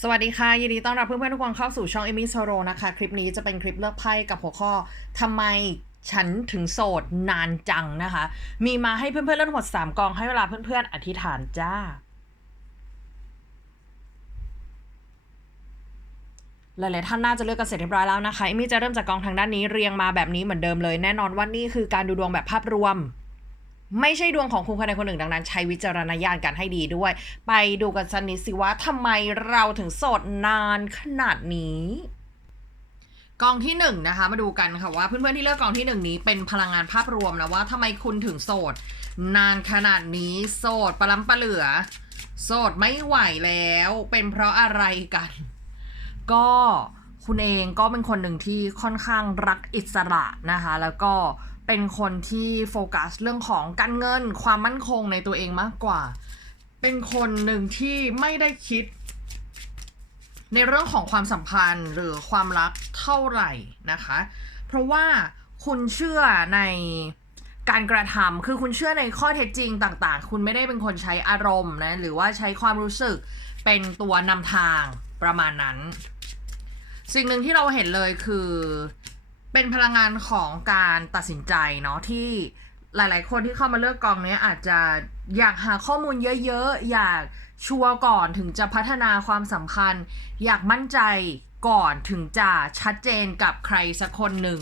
สวัสดีค่ะ ยินดีต้อนรับเพื่อนๆทุกคนเข้าสู่ช่อง Amy s o r o นะคะ คลิปนี้จะเป็นคลิปเลือกไพ่กับหัวข้อทำไมฉันถึงโสดนานจังนะคะ มีมาให้เพื่อนๆเลือกทั้งหมด 3 กองให้เวลาเพื่อนๆ อธิษฐานจ้า หลายๆท่านน่าจะเลือกกันเสร็จเรียบร้อยแล้วนะคะเอมี่จะเริ่มจากกองทางด้านนี้เรียงมาแบบนี้เหมือนเดิมเลย แน่นอนว่านี่คือการดูดวงแบบภาพรวม ไม่ใช่ดวงของคุณคนใดคนหนึ่งดังนั้น ใช้วิจารณญาณกันให้ดีด้วย ไปดูกันสักนิดสิว่าทำไมเราถึงโสดนานขนาดนี้ กองที่หนึ่งนะคะมาดูกันค่ะว่าเพื่อนๆที่เลือกกองที่หนึ่งนี้เป็นพลังงานภาพรวมนะว่าทำไมคุณถึงโสด นานขนาดนี้โสดปลำปะเหลือ โสดไม่ไหวแล้ว เป็นเพราะอะไรกัน ก็คุณเองก็เป็นคนหนึ่งที่ค่อนข้างรักอิสระนะคะ แล้วก็ เป็นคนที่โฟกัสเรื่องของการเงินความมั่นคงในตัวเองมากกว่า เป็นคนหนึ่งที่ไม่ได้คิด ในเรื่องของความสัมพันธ์หรือความรักเท่าไหร่นะคะ เพราะว่าคุณเชื่อในการกระทำคือคุณเชื่อในข้อเท็จจริงต่างๆ คุณไม่ได้เป็นคนใช้อารมณ์นะหรือว่าใช้ความรู้สึกเป็นตัวนำทางประมาณนั้น สิ่งหนึ่งที่เราเห็นเลยคือ เป็นพลังงานของการตัดสินใจเนาะที่หลาย ๆ คนที่เข้ามาเลือกกองนี้อาจจะอยากหาข้อมูลเยอะ ๆ อยากชัวร์ก่อนถึงจะพัฒนาความสัมพันธ์ อยากมั่นใจก่อนถึงจะชัดเจนกับใครสักคนหนึ่ง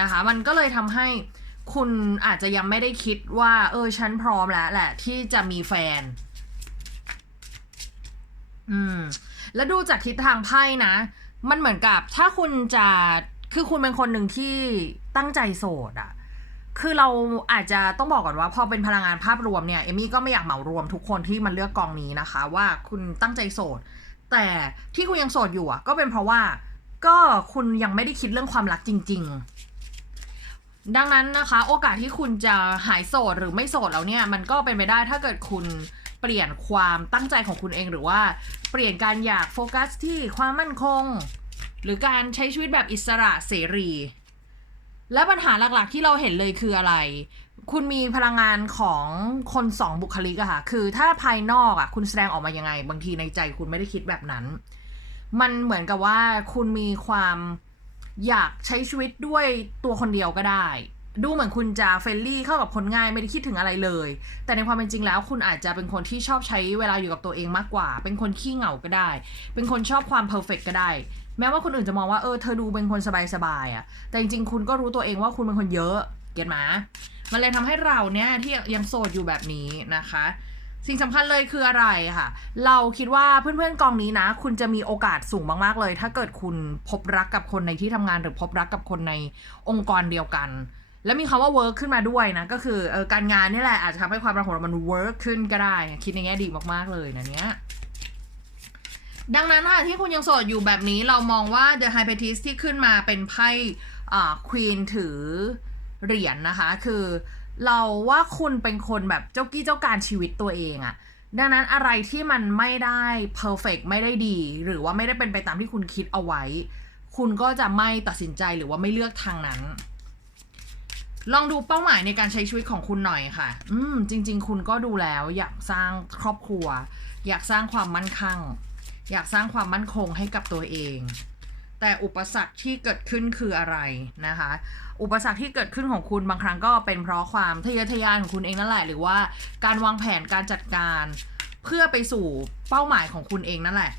นะคะ มันก็เลยทำให้คุณอาจจะยังไม่ได้คิดว่า เออฉันพร้อมแล้วแหละ ที่จะมีแฟน อืม แล้วดูจากทิศทางไพ่นะ มันเหมือนกับถ้าคุณจะ คือคุณเป็นคนหนึ่งที่ตั้งใจโสดอะคือเราอาจจะต้องบอกก่อนว่าพอเป็นพลังงานภาพรวมเนี่ยเอมี่ก็ไม่อยากเหมารวมทุกคนที่มันเลือกกองนี้นะคะ ว่าคุณตั้งใจโสด แต่ที่คุณยังโสดอยู่อะก็เป็นเพราะว่าก็คุณยังไม่ได้คิดเรื่องความรักจริง ๆ ดังนั้นนะคะ โอกาสที่คุณจะหายโสดหรือไม่โสดแล้วเนี่ย มันก็เป็นไปได้ถ้าเกิดคุณเปลี่ยนความตั้งใจของคุณเองหรือว่า เปลี่ยนการอยากโฟกัสที่ความมั่นคง หรือการใช้ชีวิตแบบอิสระเสรี และปัญหาหลักๆ ที่เราเห็นเลยคืออะไร คุณมีพลังงานของคนสองบุคลิกอะค่ะ คือถ้าภายนอกอะคุณแสดงออกมายังไง บางทีในใจคุณไม่ได้คิดแบบนั้น มันเหมือนกับว่าคุณมีความอยากใช้ชีวิตด้วยตัวคนเดียวก็ได้ ดูเหมือนคุณจะเฟรนลี่เข้ากับคนง่ายไม่ได้คิดถึงอะไรเลย แต่ในความเป็นจริงแล้วคุณอาจจะเป็นคนที่ชอบใช้เวลาอยู่กับตัวเองมากกว่า เป็นคนขี้เหงาก็ได้ เป็นคนชอบความเพอร์เฟกก็ได้ แม้ว่าคนอื่นจะมองว่าเออเธอดูเป็นคนสบายๆอะ่ะ แต่จริงๆ คุณก็รู้ตัวเองว่าคุณเป็นคนเยอะ เก็ตไหมมันเลยทำให้เราเนี่ยที่ยังโสดอยู่แบบนี้นะคะ สิ่งสำคัญเลยคืออะไรค่ะ เราคิดว่าเพื่อนๆกองนี้นะ คุณจะมีโอกาสสูงมากๆเลย ถ้าเกิดคุณพบรักกับคนในที่ทำงานหรือพบรักกับคนในองค์กรเดียวกัน แล้วมีคำว่า work ขึ้นมาด้วยนะ ก็คือออการงานนี่แหละอาจจะทำให้ความรักของเรามัน work ขึ้นก็ได้ คิดในแง่ดีมากๆเลยนะเนี้ย ดังนั้นค่ะที่คุณยังโสดอยู่แบบนี้เรามองว่า The High p r i e s t ที่ขึ้นมาเป็นไพ่อ่า Queen ถือเหรียญนนะคะ คือเราว่าคุณเป็นคนแบบเจ้ากี้เจ้าการชีวิตตัวเองอะดังนั้นอะไรที่มันไม่ได้ perfect ไม่ได้ดี หรือว่าไม่ได้เป็นไปตามที่คุณคิดเอาไว้ คุณก็จะไม่ตัดสินใจหรือว่าไม่เลือกทางนั้น ลองดูเป้าหมายในการใช้ชีวิตของคุณหน่อยค่ะ อืม จริง ๆ คุณก็ดูแล้วอยากสร้างครอบครัว อยากสร้างความมั่นคง อยากสร้างความมั่นคงให้กับตัวเอง แต่อุปสรรคที่เกิดขึ้นคืออะไรนะคะ อุปสรรคที่เกิดขึ้นของคุณบางครั้งก็เป็นเพราะความทะเยอทะยานของคุณเองนั่นแหละ หรือว่าการวางแผนการจัดการเพื่อไปสู่เป้าหมายของคุณเองนั่นแหละ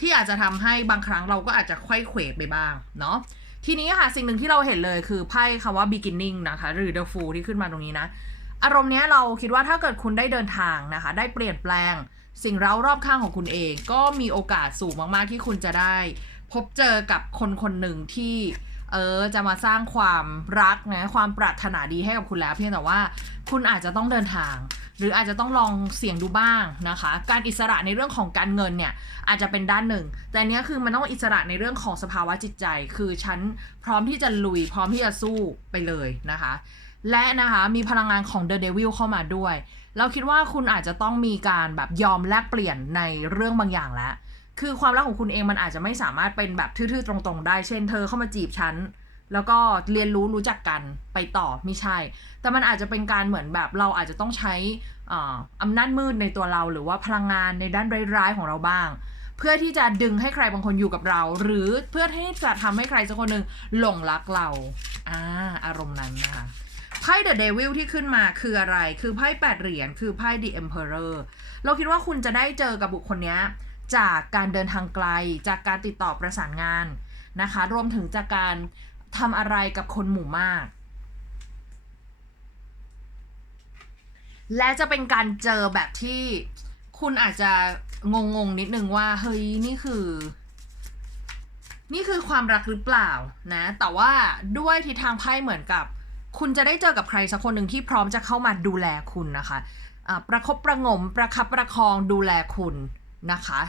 ที่อาจจะทำให้บางครั้งเราก็อาจจะไขว้เขวไปบ้างเนาะทีนี้ค่ะสิ่งหนึ่งที่เราเห็นเลยคือไพ่คำว่า beginning นะคะ หรือ the fool ที่ขึ้นมาตรงนี้นะ อารมณ์เนี้ยเราคิดว่าถ้าเกิดคุณได้เดินทางนะคะ ได้เปลี่ยนแปลง สิ่งเร้ารอบข้างของคุณเองก็มีโอกาสสูงมากๆที่คุณจะได้ พบเจอกับคนคนหนึ่งที่เออจะมาสร้างความรักนะความปรารถนาดีให้กับคุณแล้ว เพียงแต่ว่าคุณอาจจะต้องเดินทาง หรืออาจจะต้องลองเสี่ยงดูบ้างนะคะ การอิสระในเรื่องของการเงินเนี่ยอาจจะเป็นด้านหนึ่ง แต่อันเนี้ยคือมันต้องอิสระในเรื่องของสภาวะจิตใจ คือฉันพร้อมที่จะลุยพร้อมที่จะสู้ไปเลยนะคะ และนะคะมีพลังงานของ The Devil เข้ามาด้วย เราคิดว่าคุณอาจจะต้องมีการแบบยอมแลกเปลี่ยนในเรื่องบางอย่างแล้วคือความรักของคุณเองมันอาจจะไม่สามารถเป็นแบบทื่อๆตรงๆ ได้ เช่น เธอเข้ามาจีบฉันแล้วก็เรียนรู้รู้จักกันไปต่อไม่ใช่ แต่มันอาจจะเป็นการเหมือนแบบเราอาจจะต้องใช้อ่าอำนาจมืดในตัวเรา หรือว่าพลังงานในด้านร้ายๆของเราบ้าง เพื่อที่จะดึงให้ใครบางคนอยู่กับเรา หรือเพื่อที่จะทำให้ใครสักคนหนึ่งหลงรักเราอ่าอารมณ์นั้นนะคะ ไพ่ The Devil ที่ขึ้นมาคืออะไร คือไพ่แปดเหรียญ คือไพ่ The Emperor เราคิดว่าคุณจะได้เจอกับบุคคลนี้จากการเดินทางไกล จากการติดต่อประสานงานนะคะ รวมถึงจากการทำอะไรกับคนหมู่มาก และจะเป็นการเจอแบบที่คุณอาจจะงงงๆนิดนึงว่า เฮ้ย นี่คือ นี่คือความรักหรือเปล่านะ แต่ว่าด้วยทิศทางไพ่เหมือนกับ คุณจะได้เจอกับใครสักคนหนึ่งที่พร้อมจะเข้ามาดูแลคุณนะคะอ่าประคบประงมประคับประคองดูแลคุณนะคะ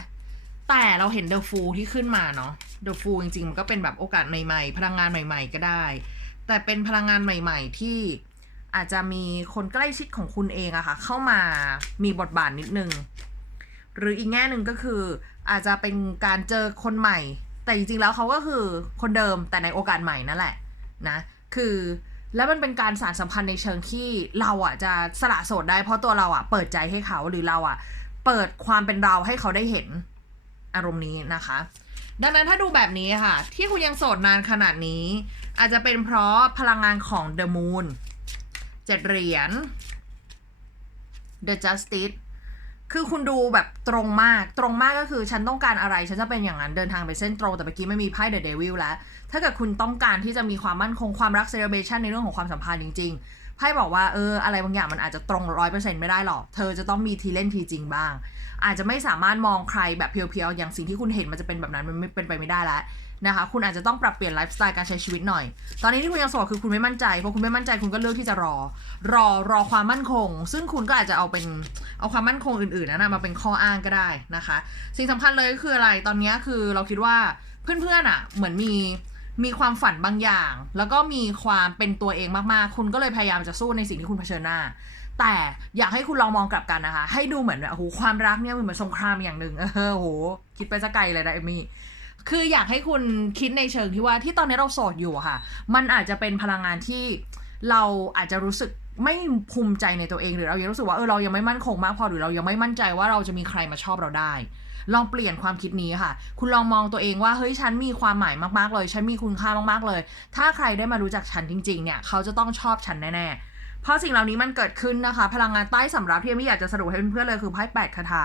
แต่เราเห็นเดอะฟูที่ขึ้นมาเนาะเดอะฟูจริงๆ มันก็เป็นแบบโอกาสใหม่ๆ พลังงานใหม่ ๆ ก็ได้ แต่เป็นพลังงานใหม่ ๆ ที่อาจจะมีคนใกล้ชิดของคุณเองอะค่ะ เข้ามามีบทบาทนิดนึง หรืออีกแง่หนึ่งก็คือ อาจจะเป็นการเจอคนใหม่ แต่จริงๆแล้วเขาก็คือคนเดิมแต่ในโอกาสใหม่นั่นแหละนะ คือ แล้วมันเป็นการสารสัมพันธ์ในเชิงที่เราอะจะสละโสดได้เพราะตัวเราอะเปิดใจให้เขาหรือเราอะเปิดความเป็นเราให้เขาได้เห็นอารมณ์นี้นะคะ ดังนั้นถ้าดูแบบนี้ค่ะ ที่คุณยังโสดนานขนาดนี้ อาจจะเป็นเพราะพลังงานของ The Moon เจ็ดเหรียญ The Justice คือคุณดูแบบตรงมาก ตรงมากก็คือฉันต้องการอะไร ฉันจะเป็นอย่างนั้นเดินทางไปเส้นตรง แต่เมื่อกี้ไม่มีไพ่ The Devil แล้ว ถ้าเกิดคุณต้องการที่จะมีความมั่นคงความรัก celebration ในเรื่องของความสัมพันธ์จริง ๆ ไพ่บอกว่าเอออะไรบางอย่างมันอาจจะตรงร้อยเปอร์เซ็นต์ไม่ได้หรอก เธอจะต้องมีทีเล่นทีจริงบ้าง อาจจะไม่สามารถมองใครแบบเพียวๆ อย่างสิ่งที่คุณเห็นมันจะเป็นแบบนั้นมันไม่เป็นไปไม่ได้แล้ว นะคะ คุณอาจจะต้องปรับเปลี่ยนไลฟ์สไตล์การใช้ชีวิตหน่อย ตอนนี้ที่คุณยังโสดคือคุณไม่มั่นใจเพราะคุณไม่มั่นใจคุณก็เลือกที่จะรอ รอรอความมั่นคง ซึ่งคุณก็อาจจะเอาเป็นเอาความมั่นคงอื่นๆนั้นนะมาเป็นข้ออ้างก็ได้นะคะ สิ่งสำคัญเลยก็คืออะไรตอนนี้คือเราคิดว่าเพื่อนๆอะ เหมือนมีมีความฝันบางอย่าง แล้วก็มีความเป็นตัวเองมากๆ คุณก็เลยพยายามจะสู้ในสิ่งที่คุณเผชิญหน้า แต่อยากให้คุณลองมองกลับกันนะคะ ให้ดูเหมือนโอ้โหความรักเนี่ยมันเหมือนสงครามอย่างหนึ่งเออโอ้โหคิดไปซะไกลเลยนะเอมี่ คืออยากให้คุณคิดในเชิงที่ว่าที่ตอนนี้เราโสดอยู่ค่ะ มันอาจจะเป็นพลังงานที่เราอาจจะรู้สึกไม่ภูมิใจในตัวเองหรือเรายังรู้สึกว่าเออเรายังไม่มั่นคงมากพอหรือเรายังไม่มั่นใจว่าเราจะมีใครมาชอบเราได้ ลองเปลี่ยนความคิดนี้ค่ะ คุณลองมองตัวเองว่าเฮ้ยฉันมีความหมายมากๆ เลย ฉันมีคุณค่ามากๆเลย ถ้าใครได้มารู้จักฉันจริง ๆ เนี่ย เขาจะต้องชอบฉันแน่ๆเพราะสิ่งเหล่านี้มันเกิดขึ้นนะคะ พลังงานใต้สำรับที่ไม่อยากจะสรุปให้เพื่อนๆเลยคือไพ่แปดคาถา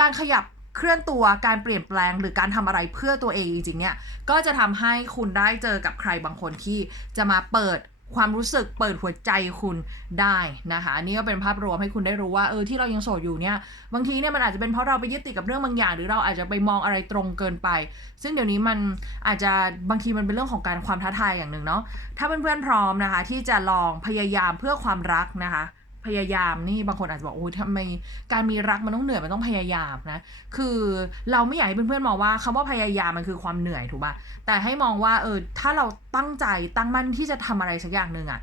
การขยับ เคลื่อนตัวการเปลี่ยนแปลงหรือการทำอะไรเพื่อตัวเองจริงๆเนี่ยก็จะทำให้คุณได้เจอกับใครบางคนที่จะมาเปิดความรู้สึกเปิดหัวใจคุณได้นะคะอันนี้ก็เป็นภาพรวมให้คุณได้รู้ว่าเออที่เรายังโสดอยู่เนี่ยบางทีเนี่ยมันอาจจะเป็นเพราะเราไปยึดติดกับเรื่องบางอย่าง หรือเราอาจจะไปมองอะไรตรงเกินไป ซึ่งเดี๋ยวนี้มันอาจจะบางทีมันเป็นเรื่องของการความท้าทายอย่างหนึ่งเนาะถ้าเพื่อนๆพร้อมนะคะ ที่จะลองพยายามเพื่อความรักนะคะ พยายามนี่บางคนอาจจะบอกโอ้ยทำไมการมีรักมันต้องเหนื่อยมันต้องพยายามนะ คือเราไม่อยากให้เพื่อนๆมองว่าคำว่าพยายามมันคือความเหนื่อยถูกป่ะแต่ให้มองว่าเออถ้าเราตั้งใจตั้งมั่นที่จะทำอะไรสักอย่างหนึ่งอะ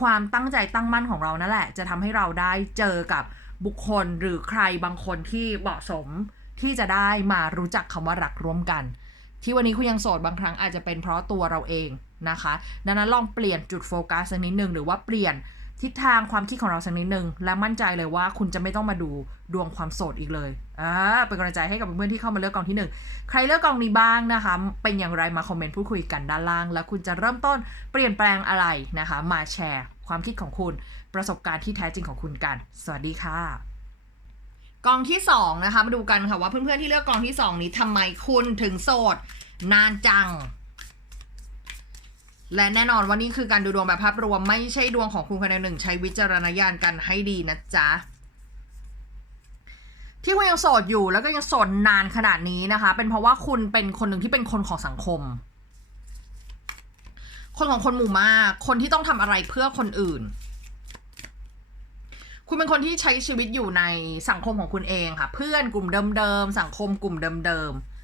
ความตั้งใจตั้งมั่นของเรานั่นแหละ จะทำให้เราได้เจอกับบุคคลหรือใครบางคนที่เหมาะสมที่จะได้มารู้จักคำว่ารักร่วมกัน ที่วันนี้คุณยังโสดบางครั้งอาจจะเป็นเพราะตัวเราเองนะคะ ดังนั้นลองเปลี่ยนจุดโฟกัสสักนิดหนึ่งหรือว่าเปลี่ยน ทิศทางความคิดของเราสักนิดนึง และมั่นใจเลยว่าคุณจะไม่ต้องมาดูดวงความโสดอีกเลยอ่าเป็นกำลังใจให้กับเพื่อนๆที่เข้ามาเลือกกองที่หนึ่งใครเลือกกองนี้บ้างนะคะ เป็นอย่างไรมาคอมเมนต์พูดคุยกันด้านล่าง แล้วคุณจะเริ่มต้นเปลี่ยนแปลงอะไรนะคะ มาแชร์ความคิดของคุณ ประสบการณ์ที่แท้จริงของคุณกัน สวัสดีค่ะ กองที่สองนะคะมาดูกันค่ะว่าเพื่อนๆที่เลือกกองที่สองนี้ทำไมคุณถึงโสด นานจัง และแน่นอนว่านี่คือการดูดวงแบบภาพรวมไม่ใช่ดวงของคุณคนใดหนึ่ง ใช้วิจารณญาณกันให้ดีนะจ๊ะ ที่คุณยังโสดอยู่แล้วก็ยังโสดนานขนาดนี้นะคะ เป็นเพราะว่าคุณเป็นคนหนึ่งที่เป็นคนของสังคม คนของคนหมู่มาก คนที่ต้องทำอะไรเพื่อคนอื่น คุณเป็นคนที่ใช้ชีวิตอยู่ในสังคมของคุณเองค่ะ เพื่อนกลุ่มเดิมๆสังคมกลุ่มเดิมๆ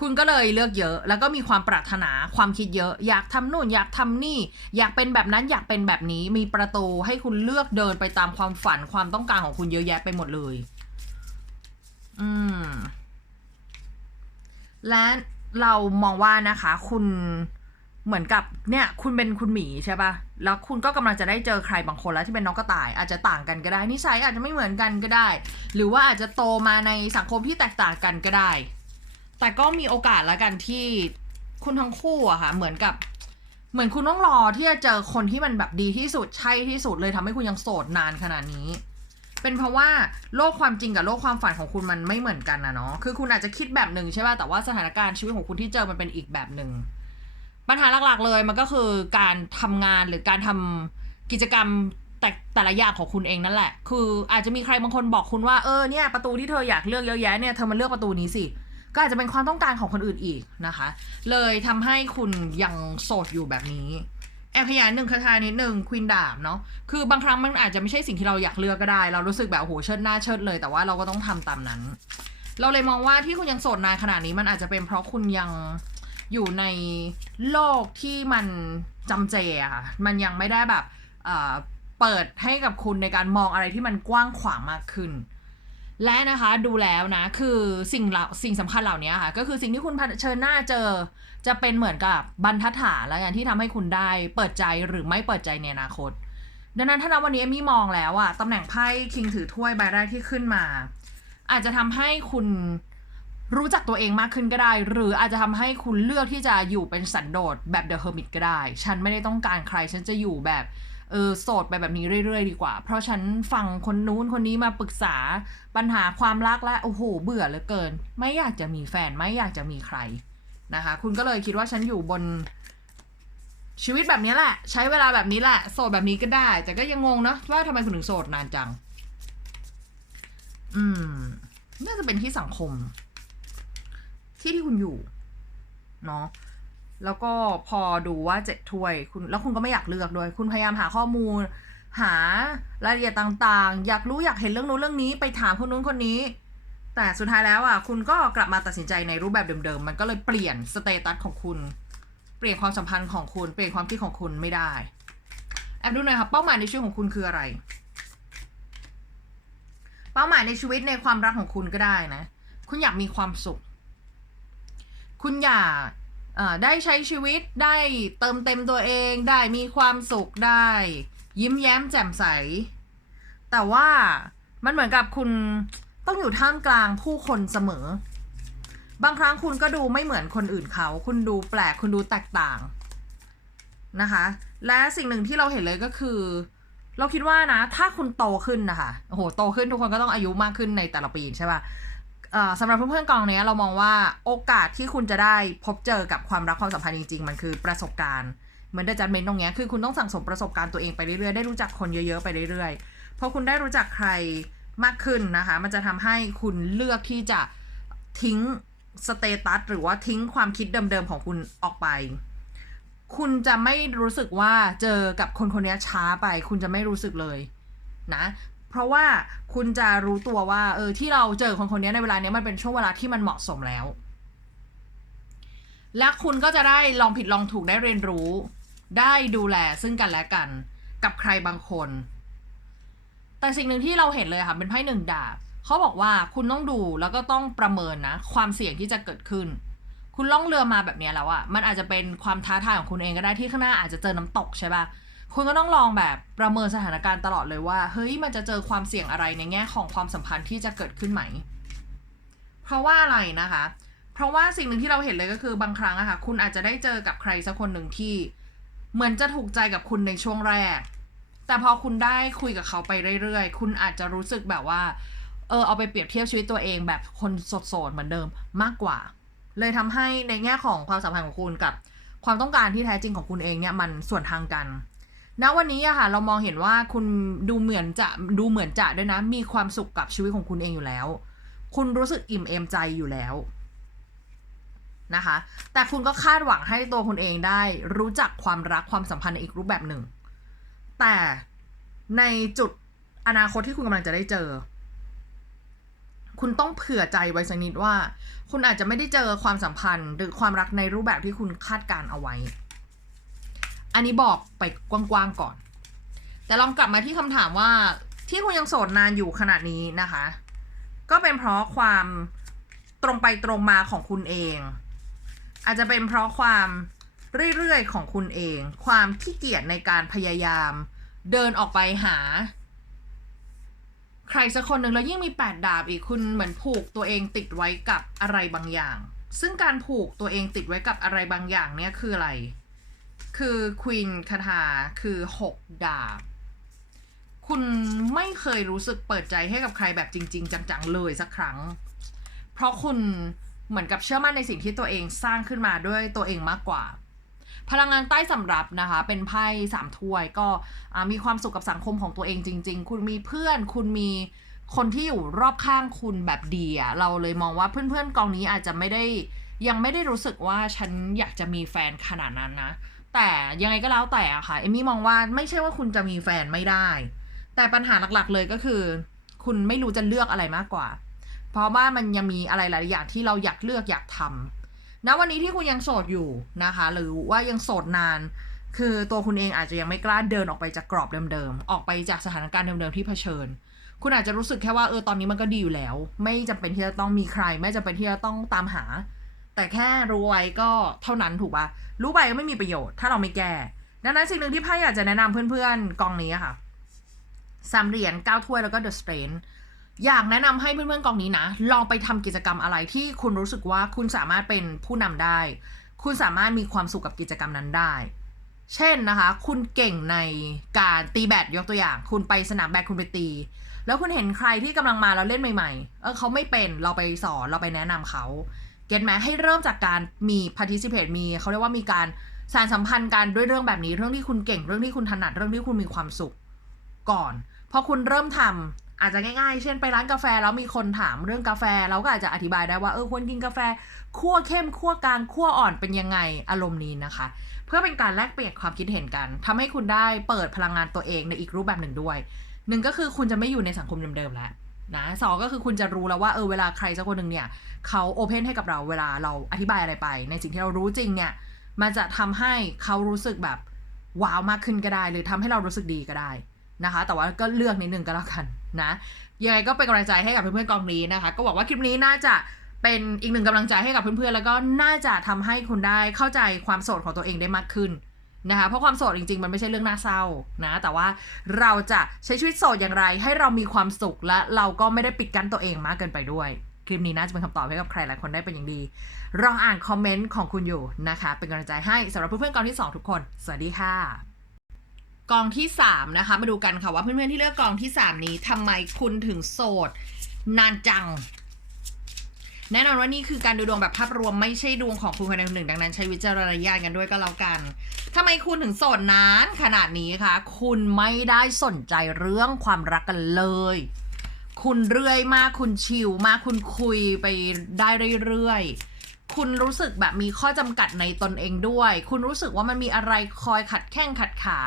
คุณก็เลยเลือกเยอะ แล้วก็มีความปรารถนาความคิดเยอะ อยากทำนู่นอยากทำนี่ อยากเป็นแบบนั้นอยากเป็นแบบนี้ มีประตูให้คุณเลือกเดินไปตามความฝันความต้องการของคุณเยอะแยะไปหมดเลย อืม และเรามองว่านะคะ คุณเหมือนกับเนี่ย คุณเป็นคุณหมีใช่ปะแล้วคุณก็กำลังจะได้เจอใครบางคนแล้วที่เป็นน้องกระต่าย อาจจะต่างกันก็ได้นิสัยอาจจะไม่เหมือนกันก็ได้ หรือว่าอาจจะโตมาในสังคมที่แตกต่างกันก็ได้ แต่ก็มีโอกาสแล้วกันที่คุณทั้งคู่อะค่ะ เหมือนกับ เหมือนคุณต้องรอที่จะเจอคนที่มันแบบดีที่สุดใช่ที่สุดเลยทำให้คุณยังโสดนานขนาดนี้ เป็นเพราะว่าโลกความจริงกับโลกความฝันของคุณมันไม่เหมือนกันนะเนาะคือคุณอาจจะคิดแบบหนึ่งใช่ป่ะแต่ว่าสถานการณ์ชีวิตของคุณที่เจอมันเป็นอีกแบบหนึ่งปัญหาหลักๆเลยมันก็คือการทำงานหรือการทำกิจกรรมแต่แต่ละอย่างของคุณเองนั่นแหละ คืออาจจะมีใครบางคนบอกคุณว่าเออเนี่ยประตูที่เธออยากเลือกเยอะแยะเนี่ยเธอมาเลือกประตูนี้สิ ก็อาจจะเป็นความต้องการของคนอื่นอีกนะคะ เลยทำให้คุณยังโสดอยู่แบบนี้แอบพยานหนึ่งคาถานิดหนึ่งควีนดาบเนาะคือบางครั้งมันอาจจะไม่ใช่สิ่งที่เราอยากเลือกก็ได้ เรารู้สึกแบบโหเชิดหน้าเชิดเลย แต่ว่าเราก็ต้องทำตามนั้น เราเลยมองว่าที่คุณยังโสดนานขนาดนี้มันอาจจะเป็นเพราะคุณยังอยู่ในโลกที่มันจำเจอะค่ะมันยังไม่ได้แบบเปิดให้กับคุณในการมองอะไรที่มันกว้างขวางมากขึ้น และนะคะดูแล้วนะ คือสิ่งเหล่าสิ่งสำคัญเหล่านี้ค่ะ ก็คือสิ่งที่คุณเผชิญหน้าเจอ จะเป็นเหมือนกับบรรทัดฐานแล้วกันที่ทำให้คุณได้เปิดใจหรือไม่เปิดใจในอนาคต ดังนั้นถ้านับวันนี้เอมมี่มองแล้วอะตำแหน่งไพ่คิงถือถ้วยใบแรกที่ขึ้นมา อาจจะทำให้คุณรู้จักตัวเองมากขึ้นก็ได้ หรืออาจจะทำให้คุณเลือกที่จะอยู่เป็นสันโดษแบบเดอะเฮอร์มิตก็ได้ ฉันไม่ได้ต้องการใครฉันจะอยู่แบบ เออโสดไปแบบนี้เรื่อยๆ ดีกว่า เพราะฉันฟังคนนู้นคนนี้มาปรึกษาปัญหาความรักและโอ้โหเบื่อเหลือเกิน ไม่อยากจะมีแฟนไม่อยากจะมีใครนะคะ คุณก็เลยคิดว่าฉันอยู่บนชีวิตแบบนี้แหละ ใช้เวลาแบบนี้แหละโสดแบบนี้ก็ได้ แต่ก็ยังงงเนอะว่าทำไมคุณถึงโสดนานจัง อืม น่าจะเป็นที่สังคม ที่ที่คุณอยู่ เนาะ แล้วก็พอดูว่าเจ็ดถ้วยคุณแล้วคุณก็ไม่อยากเลือกด้วย คุณพยายามหาข้อมูล หารายละเอียดต่างๆ อยากรู้อยากเห็นเรื่องนู้นเรื่องนี้ไปถามคนนู้นคนนี้ แต่สุดท้ายแล้วอะคุณก็กลับมาตัดสินใจในรูปแบบเดิมๆ มันก็เลยเปลี่ยนสเตตัสของคุณ เปลี่ยนความสัมพันธ์ของคุณ เปลี่ยนความคิดของคุณไม่ได้แอบดูหน่อยครับเป้าหมายในชีวิตของคุณคืออะไร เป้าหมายในชีวิตในความรักของคุณก็ได้นะ คุณอยากมีความสุข คุณอยาก ได้ใช้ชีวิตได้เติมเต็มตัวเองได้มีความสุขได้ ยิ้มแย้มแจ่มใส แต่ว่ามันเหมือนกับคุณต้องอยู่ท่ามกลางผู้คนเสมอ บางครั้งคุณก็ดูไม่เหมือนคนอื่นเขา คุณดูแปลกคุณดูแตกต่างนะคะ และสิ่งหนึ่งที่เราเห็นเลยก็คือ เราคิดว่านะ ถ้าคุณโตขึ้นนะคะโอ้โหโตขึ้นทุกคนก็ต้องอายุมากขึ้นในแต่ละปีใช่ปะ สำหรับเพื่อนๆกองเนี้ยเรามองว่าโอกาสที่คุณจะได้พบเจอกับความรักความสัมพันธ์จริงๆ มันคือประสบการณ์เหมือนเดจัดเมนตรงเนี้ยคือคุณต้องสั่งสมประสบการณ์ตัวเองไปเรื่อยๆได้รู้จักคนเยอะๆไปเรื่อยๆพอคุณได้รู้จักใครมากขึ้นนะคะ มันจะทำให้คุณเลือกที่จะทิ้งสเตตัสหรือว่าทิ้งความคิดเดิมๆของคุณออกไป คุณจะไม่รู้สึกว่าเจอกับคนคนนี้ช้าไป คุณจะไม่รู้สึกเลยนะ เพราะว่าคุณจะรู้ตัวว่า เออที่เราเจอคนคนนี้ในเวลาเนี้ยมันเป็นช่วงเวลาที่มันเหมาะสมแล้ว และคุณก็จะได้ลองผิดลองถูกได้เรียนรู้ ได้ดูแลซึ่งกันและกัน กับใครบางคน แต่สิ่งหนึ่งที่เราเห็นเลยค่ะเป็นไพ่หนึ่งดาบเขาบอกว่าคุณต้องดูแล้วก็ต้องประเมินนะ ความเสี่ยงที่จะเกิดขึ้น คุณล่องเรือมาแบบนี้แล้วอะมันอาจจะเป็นความท้าทายของคุณเองก็ได้ที่ข้างหน้าอาจจะเจอน้ำตกใช่ปะ คุณก็ต้องลองแบบประเมินสถานการณ์ตลอดเลยว่า เฮ้ยมันจะเจอความเสี่ยงอะไรในแง่ของความสัมพันธ์ที่จะเกิดขึ้นไหม เพราะว่าอะไรนะคะ เพราะว่าสิ่งหนึ่งที่เราเห็นเลยก็คือบางครั้งอะค่ะ คุณอาจจะได้เจอกับใครสักคนหนึ่งที่ เหมือนจะถูกใจกับคุณในช่วงแรก แต่พอคุณได้คุยกับเขาไปเรื่อยๆ คุณอาจจะรู้สึกแบบว่า เออเอาไปเปรียบเทียบชีวิตตัวเองแบบคนโสดๆเหมือนเดิมมากกว่า เลยทำให้ในแง่ของความสัมพันธ์ของคุณกับ ความต้องการที่แท้จริงของคุณเองเนี่ยมันส่วนทางกัน ณวันนี้อะค่ะ เรามองเห็นว่าคุณดูเหมือนจะดูเหมือนจะด้วยนะ มีความสุขกับชีวิตของคุณเองอยู่แล้ว คุณรู้สึกอิ่มเอมใจอยู่แล้วนะคะ แต่คุณก็คาดหวังให้ตัวคุณเองได้ รู้จักความรักความสัมพันธ์ในอีกรูปแบบหนึ่ง แต่ในจุดอนาคตที่คุณกำลังจะได้เจอ คุณต้องเผื่อใจไว้สักนิดว่า คุณอาจจะไม่ได้เจอความสัมพันธ์ หรือความรักในรูปแบบที่คุณคาดการเอาไว้ อันนี้บอกไปกว้างๆก่อน แต่ลองกลับมาที่คำถามว่าที่คุณยังโสดนานอยู่ขนาดนี้นะคะ ก็เป็นเพราะความตรงไปตรงมาของคุณเอง อาจจะเป็นเพราะความเรื่อยๆของคุณเอง ความขี้เกียจในการพยายาม เดินออกไปหา ใครสักคนหนึ่งแล้วยิ่งมีแปดดาบอีกคุณเหมือนผูกตัวเองติดไว้กับอะไรบางอย่าง ซึ่งการผูกตัวเองติดไว้กับอะไรบางอย่างเนี่ยคืออะไร คือควีนคาถาคือหกดาบ คุณไม่เคยรู้สึกเปิดใจให้กับใครแบบจริง ๆ จังๆเลยสักครั้ง เพราะคุณเหมือนกับเชื่อมั่นในสิ่งที่ตัวเองสร้างขึ้นมาด้วยตัวเองมากกว่า พลังงานใต้สำรับนะคะ เป็นไพ่สามถ้วยก็มีความสุขกับสังคมของตัวเองจริง ๆ คุณมีเพื่อน คุณมีคนที่อยู่รอบข้างคุณแบบดีอะเราเลยมองว่าเพื่อนๆกองนี้อาจจะไม่ได้ยังไม่ได้รู้สึกว่าฉันอยากจะมีแฟนขนาดนั้นนะ แต่ยังไงก็แล้วแต่อะค่ะ เอมี่มองว่าไม่ใช่ว่าคุณจะมีแฟนไม่ได้ แต่ปัญหาหลักๆเลยก็คือ คุณไม่รู้จะเลือกอะไรมากกว่า เพราะว่ามันยังมีอะไรหลายอย่างที่เราอยากเลือกอยากทำณวันนี้ที่คุณยังโสดอยู่นะคะ หรือว่ายังโสดนาน คือตัวคุณเองอาจจะยังไม่กล้าเดินออกไปจากกรอบเดิมๆ ออกไปจากสถานการณ์เดิมๆที่เผชิญ คุณอาจจะรู้สึกแค่ว่าเออตอนนี้มันก็ดีอยู่แล้ว ไม่จำเป็นที่จะต้องมีใคร ไม่จำเป็นที่จะต้องตามหา แต่แค่รู้ไว้ก็เท่านั้นถูกปะรู้ไปก็ไม่มีประโยชน์ ถ้าเราไม่แก้ ดังนั้นสิ่งหนึ่งที่ไพ่อยากจะแนะนำเพื่อนๆกองนี้ค่ะสามเหรียญเก้าถ้วยแล้วก็เดอะสเตรนอยากแนะนำให้เพื่อนๆกองนี้นะ ลองไปทำกิจกรรมอะไรที่คุณรู้สึกว่าคุณสามารถเป็นผู้นำได้ คุณสามารถมีความสุขกับกิจกรรมนั้นได้ เช่นนะคะ คุณเก่งในการตีแบดยกตัวอย่าง คุณไปสนามแบดคุณไปตี แล้วคุณเห็นใครที่กำลังมาแล้วเล่นใหม่ๆ เออเขาไม่เป็นเราไปสอนเราไปแนะนำเขา เก็ตไหมให้เริ่มจากการมี participate มีเขาเรียกว่ามีการสารสัมพันธ์กันด้วยเรื่องแบบนี้เรื่องที่คุณเก่งเรื่องที่คุณถนัดเรื่องที่คุณมีความสุขก่อนพอคุณเริ่มทำอาจจะง่ายๆ เช่นไปร้านกาแฟแล้วมีคนถามเรื่องกาแฟเราก็อาจจะอธิบายได้ว่าเออควรกินกาแฟคั่วเข้มคั่วกลางคั่วอ่อนเป็นยังไงอารมณ์นี้นะคะ เพื่อเป็นการแลกเปลี่ยนความคิดเห็นกันทำให้คุณได้เปิดพลังงานตัวเองในอีกรูปแบบหนึ่งด้วยหนึ่งก็คือคุณจะไม่อยู่ในสังคมเดิมๆแล้ว นะสองก็คือคุณจะรู้แล้วว่าเออเวลาใครสักคนหนึ่งเนี่ยเขาโอเพนให้กับเราเวลาเราอธิบายอะไรไป ในสิ่งที่เรารู้จริงเนี่ยมันจะทำให้เขารู้สึกแบบว้าวมากขึ้นก็ได้ หรือทำให้เรารู้สึกดีก็ได้นะคะ แต่ว่าก็เลือกนิดนึงก็แล้วกันนะยังไงก็เป็นกำลังใจให้กับเพื่อนๆกองนี้นะคะ ก็หวังว่าคลิปนี้น่าจะเป็นอีกหนึ่งกำลังใจให้กับเพื่อนๆ แล้วก็น่าจะทำให้คุณได้เข้าใจความโสดของตัวเองได้มากขึ้น นะคะเพราะความโสดจริง ๆ มันไม่ใช่เรื่องน่าเศร้านะแต่ว่าเราจะใช้ชีวิตโสดอย่างไร ให้เรามีความสุขและเราก็ไม่ได้ปิดกั้นตัวเองมากเกินไปด้วย คลิปนี้น่าจะเป็นคำตอบให้กับใครหลายคนได้เป็นอย่างดีรองอ่านคอมเมนต์ของคุณอยู่นะคะ เป็นกำลังใจให้สำหรับเพื่อนๆกองที่ 2 ทุกคน สวัสดีค่ะ กองที่ 3 นะคะ มาดูกันค่ะว่าเพื่อนๆที่เลือกกองที่ 3 นี้ทำไมคุณถึงโสด นานจัง แน่นอนว่านี่คือการดูดวงแบบภาพรวมไม่ใช่ดวงของคุณคนใดคนหนึ่งดังนั้น ใช้วิจารณญาณกันด้วยก็แล้วกันทำไมคุณถึงโสดนานขนาดนี้คะคุณไม่ได้สนใจเรื่องความรักกันเลย คุณเรื่อยมากคุณชิลมากคุณคุยไปได้เรื่อยๆคุณรู้สึกแบบมีข้อจำกัดในตนเองด้วย คุณรู้สึกว่ามันมีอะไรคอยขัดแข้งขัดขา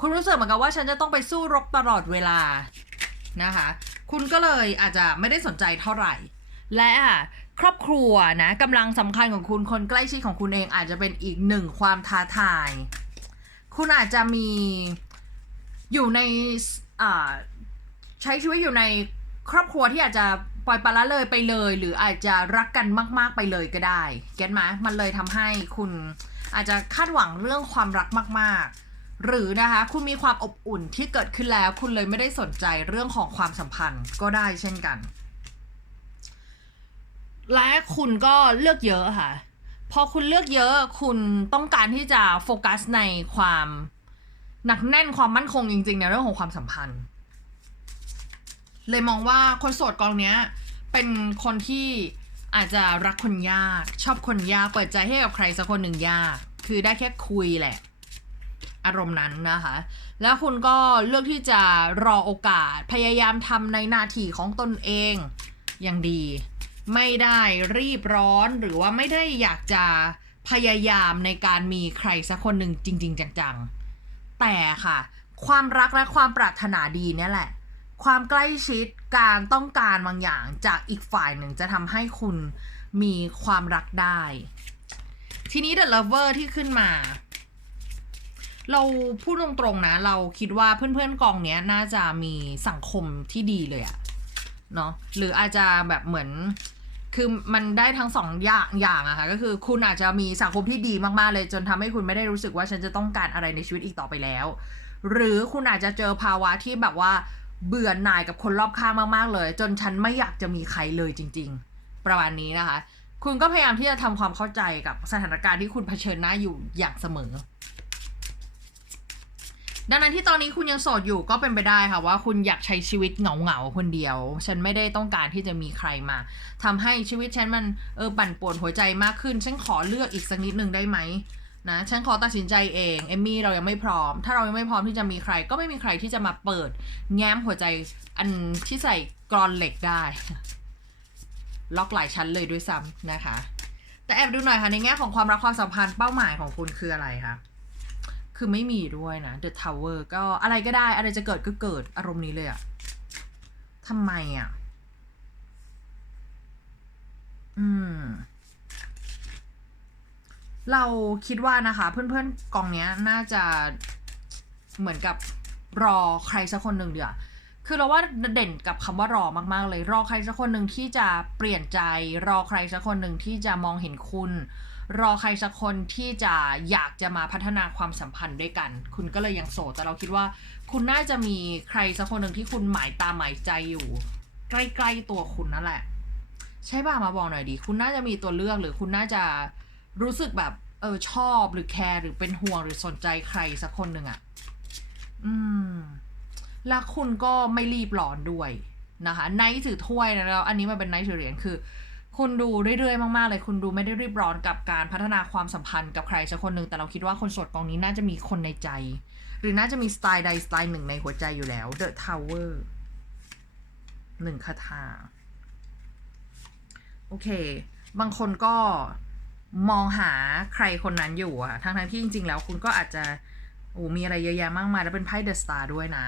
คุณรู้สึกเหมือนกับว่าฉันจะต้องไปสู้รบตลอดเวลานะคะ คุณก็เลยอาจจะไม่ได้สนใจเท่าไหร่ และครอบครัวนะกำลังสำคัญของคุณคนใกล้ชิดของคุณเองอาจจะเป็นอีกหนึ่งความท้าทาย คุณอาจจะมีอยู่ในใช้ชีวิตอยู่ในครอบครัวที่อาจจะปล่อยปละละเลยไปเลย หรืออาจจะรักกันมาก ๆไปเลยก็ได้เก็ตไหมมันเลยทำให้คุณอาจจะคาดหวังเรื่องความรักมาก ๆ หรือนะคะคุณมีความอบอุ่นที่เกิดขึ้นแล้ว คุณเลยไม่ได้สนใจเรื่องของความสัมพันธ์ก็ได้เช่นกัน และคุณก็เลือกเยอะค่ะ พอคุณเลือกเยอะคุณต้องการที่จะโฟกัสในความหนักแน่นความมั่นคงจริง ๆ ในเรื่องของความสัมพันธ์ เลยมองว่าคนโสดกองเนี้ย เป็นคนที่อาจจะรักคนยาก ชอบคนยากเปิดใจให้กับใครสักคนหนึ่งยาก คือได้แค่คุยแหละ อารมณ์นั้นนะคะ แล้วคุณก็เลือกที่จะรอโอกาสพยายามทำในหน้าที่ของตนเองอย่างดี ไม่ได้รีบร้อนหรือว่าไม่ได้อยากจะพยายามในการมีใครสักคนหนึ่งจริง ๆ จังๆ แต่ค่ะ ความรักและความปรารถนาดีเนี่ยแหละ ความใกล้ชิดการต้องการบางอย่างจากอีกฝ่ายหนึ่งจะทำให้คุณมีความรักได้ ทีนี้ The Lover ที่ขึ้นมา เราพูดตรงๆนะ เราคิดว่าเพื่อนๆกองเนี้ยน่าจะมีสังคมที่ดีเลยอะเนาะหรืออาจจะแบบเหมือน คือมันได้ทั้งสองอย่างอย่างอะค่ะก็คือคุณอาจจะมีสังคมที่ดีมากๆเลย จนทำให้คุณไม่ได้รู้สึกว่าฉันจะต้องการอะไรในชีวิตอีกต่อไปแล้ว หรือคุณอาจจะเจอภาวะที่แบบว่าเบื่อหน่ายกับคนรอบข้างมากๆเลย จนฉันไม่อยากจะมีใครเลยจริง ๆ ประมาณนี้นะคะ คุณก็พยายามที่จะทำความเข้าใจกับสถานการณ์ที่คุณเผชิญหน้าอยู่อย่างเสมอ ดังนั้นที่ตอนนี้คุณยังโสดอยู่ก็เป็นไปได้ค่ะว่าคุณอยากใช้ชีวิตเหงาๆคนเดียว ฉันไม่ได้ต้องการที่จะมีใครมาทำให้ชีวิตฉันมันเออปั่นป่วนหัวใจมากขึ้น ฉันขอเลือกอีกสักนิดหนึ่งได้ไหมนะฉันขอตัดสินใจเองเอมมี่เรายังไม่พร้อม ถ้าเรายังไม่พร้อมที่จะมีใคร ก็ไม่มีใครที่จะมาเปิด แง้มหัวใจอันที่ใส่กรอนเหล็กได้ ล็อกหลายชั้นเลยด้วยซ้ำนะคะ แต่แอบดูหน่อยค่ะในแง่ของความรักความสัมพันธ์เป้าหมายของคุณคืออะไรคะ คือไม่มีด้วยนะ The Tower ก็อะไรก็ได้ อะไรจะเกิดก็เกิดอารมณ์นี้เลยอะทำไมอะอืม เราคิดว่านะคะ เพื่อนๆกองเนี้ยน่าจะเหมือนกับรอใครสักคนหนึ่งเดียวคือเราว่าเด่นกับคำว่ารอมากๆเลย รอใครสักคนหนึ่งที่จะเปลี่ยนใจ รอใครสักคนหนึ่งที่จะมองเห็นคุณ รอใครสักคนที่จะอยากจะมาพัฒนาความสัมพันธ์ด้วยกัน คุณก็เลยยังโสดแต่เราคิดว่า คุณน่าจะมีใครสักคนหนึ่งที่คุณหมายตาหมายใจอยู่ ใกล้ๆตัวคุณนั่นแหละ ใช่ป่ะมาบอกหน่อยดี คุณน่าจะมีตัวเลือกหรือคุณน่าจะรู้สึกแบบเออชอบหรือแคร์หรือเป็นห่วงหรือสนใจใครสักคนหนึ่งอะ่ะ อืม แล้วคุณก็ไม่รีบร้อนด้วยนะคะไนท์ถือถ้วยนะแล้วอันนี้มันเป็นไนท์ถือเหรียญคือ คุณดูเรื่อยๆมากๆเลยคุณดูไม่ได้รีบร้อนกับการพัฒนาความสัมพันธ์กับใครสักคนหนึ่งแต่เราคิดว่าคนโสดกองนี้น่าจะมีคนในใจ หรือน่าจะมีสไตล์ใดสไตล์หนึ่งในหัวใจอยู่แล้ว The Tower หนึ่งคาถาโอเค บางคนก็มองหาใครคนนั้นอยู่อะทั้งทั้งๆที่จริง ๆ แล้วคุณก็อาจจะโอ้มีอะไรเยอะแยะมากมาย แล้วเป็นไพ่เดอะสตาร์ด้วยนะ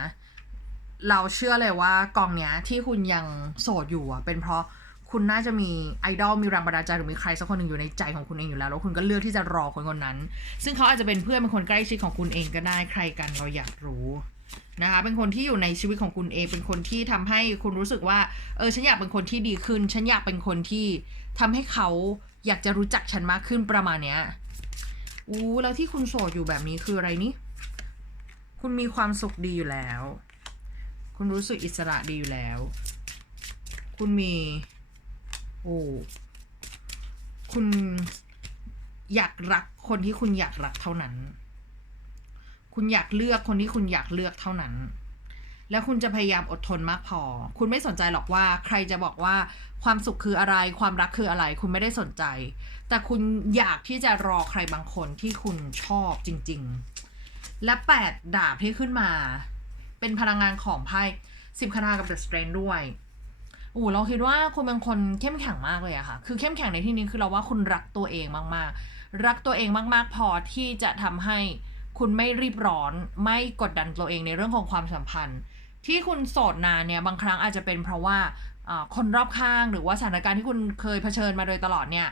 เราเชื่อเลยว่ากองเนี้ยที่คุณยังโสดอยู่อะเป็นเพราะ คุณน่าจะมีไอดอลมีแรงบันดาลใจหรือมีใครสักคนหนึ่งอยู่ในใจของคุณเองอยู่แล้ว แล้วคุณก็เลือกที่จะรอคนคนนั้น ซึ่งเขาอาจจะเป็นเพื่อนเป็นคนใกล้ชิดของคุณเองก็ได้ใครกันเราอยากรู้นะคะเป็นคนที่อยู่ในชีวิตของคุณเองเป็นคนที่ทำให้คุณรู้สึกว่าเออฉันอยากเป็นคนที่ดีขึ้น ฉันอยากเป็นคนที่ทำให้เขาอยากจะรู้จักฉันมากขึ้นประมาณเนี้ยอู้แล้วที่คุณโสดอยู่แบบนี้คืออะไรนี่คุณมีความสุขดีอยู่แล้ว คุณรู้สึกอิสระดีอยู่แล้ว คุณมี โอ้คุณอยากรักคนที่คุณอยากรักเท่านั้น คุณอยากเลือกคนที่คุณอยากเลือกเท่านั้น แล้วคุณจะพยายามอดทนมากพอ คุณไม่สนใจหรอกว่า ใครจะบอกว่าความสุขคืออะไร ความรักคืออะไร คุณไม่ได้สนใจ แต่คุณอยากที่จะรอใครบางคนที่คุณชอบจริง ๆ และแปดดาบที่ขึ้นมา เป็นพลังงานของไพ่สิบคาถากับเดอะสเตรนด้วย อ้เราคิดว่าคุณเป็นคนเข้มแข็งมากเลยอะค่ะ คือเข้มแข็งในที่นี้คือเราว่าคุณรักตัวเองมากๆ รักตัวเองมากๆ พอที่จะทำให้คุณไม่รีบร้อน ไม่กดดันตัวเองในเรื่องของความสัมพันธ์ ที่คุณโสดนานเนี่ยบางครั้งอาจจะเป็นเพราะว่าคนรอบข้างหรือว่าสถานการณ์ที่คุณเคยเผชิญมาโดยตลอดเนี่ย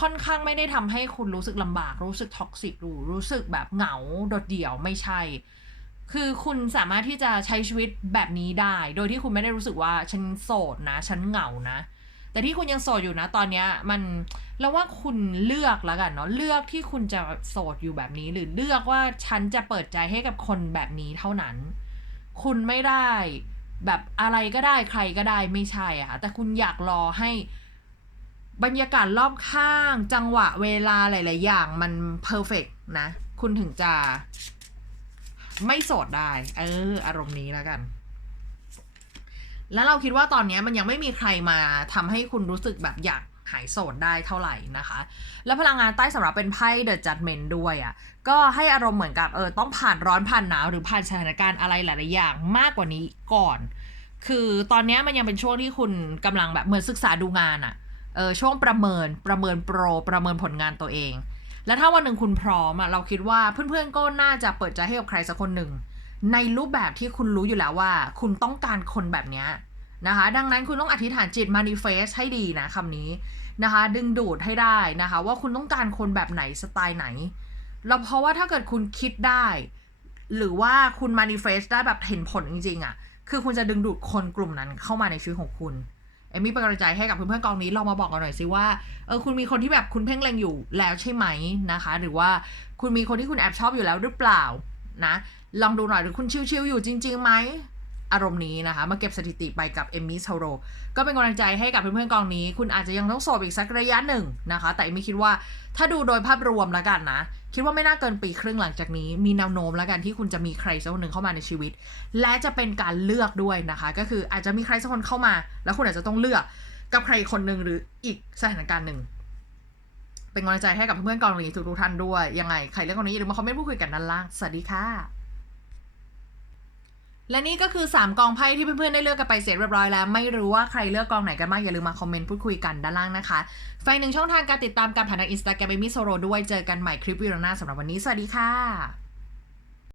ค่อนข้างไม่ได้ทำให้คุณรู้สึกลำบาก รู้สึกท็อกซิกรู้รู้สึกแบบเหงาโดดเดี่ยวไม่ใช่ คือคุณสามารถที่จะใช้ชีวิตแบบนี้ได้ โดยที่คุณไม่ได้รู้สึกว่าฉันโสดนะ ฉันเหงานะ แต่ที่คุณยังโสดอยู่นะ ตอนเนี้ยมันแล้วว่าคุณเลือกแล้วกันเนาะเลือกที่คุณจะโสดอยู่แบบนี้ หรือเลือกว่าฉันจะเปิดใจให้กับคนแบบนี้เท่านั้น คุณไม่ได้แบบอะไรก็ได้ใครก็ได้ไม่ใช่อะค่ะแต่คุณอยากรอให้บรรยากาศรอบข้าง จังหวะเวลาหลาย ๆ อย่างมันเพอร์เฟกนะ คุณถึงจะ ไม่โสดได้ เออ อารมณ์นี้แล้วกัน แล้วเราคิดว่าตอนนี้มันยังไม่มีใครมาทำให้คุณรู้สึกแบบอยากหายโสดได้เท่าไหร่นะคะ แล้วพลังงานใต้สำหรับเป็นไพ่เดอะจัดเมนด้วยอะ่ะ ก็ให้อารมณ์เหมือนกับเออต้องผ่านร้อนผ่านหนาวหรือผ่านสถานการณ์อะไรหลาย ๆ อย่างมากกว่านี้ก่อน คือตอนนี้มันยังเป็นช่วงที่คุณกำลังแบบเหมือนศึกษาดูงานอะ่ะ เออช่วงประเมินประเมินโปรประเมินผลงานตัวเอง แล้วถ้าวันหนึ่งคุณพร้อมอะเราคิดว่าเพื่อนๆก็น่าจะเปิดใจให้กับใครสักคนหนึ่ง ในรูปแบบที่คุณรู้อยู่แล้วว่า คุณต้องการคนแบบเนี้ยนะคะ ดังนั้นคุณต้องอธิษฐานจิต manifest ให้ดีนะคำนี้นะคะ ดึงดูดให้ได้นะคะ ว่าคุณต้องการคนแบบไหนสไตล์ไหนแล้วเพราะว่าถ้าเกิดคุณคิดได้ หรือว่าคุณ manifest ได้แบบเห็นผลจริงๆอะคือคุณจะดึงดูดคนกลุ่มนั้นเข้ามาในชีวิตของคุณ เอมี่เป็นกำลังใจให้กับเพื่อนๆกองนี้ลองมาบอกกันหน่อยสิว่าเออคุณมีคนที่แบบคุณเพ่งเล็งอยู่แล้วใช่ไหมนะคะ หรือว่าคุณมีคนที่คุณแอบชอบอยู่แล้วหรือเปล่านะลองดูหน่อยหรือคุณชิวๆอยู่จริงๆไหม อารมณ์นี้นะคะ มาเก็บสถิติไปกับเอมมี่โซโรก็เป็นกำลังใจให้กับเพื่อนๆกองนี้ คุณอาจจะยังต้องโสดอีกสักระยะหนึ่งนะคะ แต่เอมมี่คิดว่าถ้าดูโดยภาพรวมแล้วกันนะ คิดว่าไม่น่าเกินปีครึ่งหลังจากนี้ มีแนวโน้มแล้วกันที่คุณจะมีใครสักคนหนึ่งเข้ามาในชีวิต และจะเป็นการเลือกด้วยนะคะ ก็คืออาจจะมีใครสักคนเข้ามา แล้วคุณอาจจะต้องเลือกกับใครคนหนึ่งหรืออีกสถานการณ์หนึ่งเป็นกำลังใจให้กับเพื่อนๆกองนี้ทุกๆท่านด้วยยังไงใครเลือกกองนี้อย่าลืมมาคอมเมนต์พูดคุยกันด้านล่างสวัสดีค่ะ และนี่ก็คือ 3 กองไพ่ที่เพื่อนๆ ได้เลือกกันไปเสร็จเรียบร้อยแล้ว ไม่รู้ว่าใครเลือกกองไหนกันบ้างอย่าลืมมาคอมเมนต์พูดคุยกันด้านล่างนะคะไฟหนึ่งช่องทางการติดตามการผ่านทางอินสตาแกรมเอมิโซโรด้วยเจอกันใหม่คลิปวิดีโอหน้าสำหรับวันนี้สวัสดีค่ะ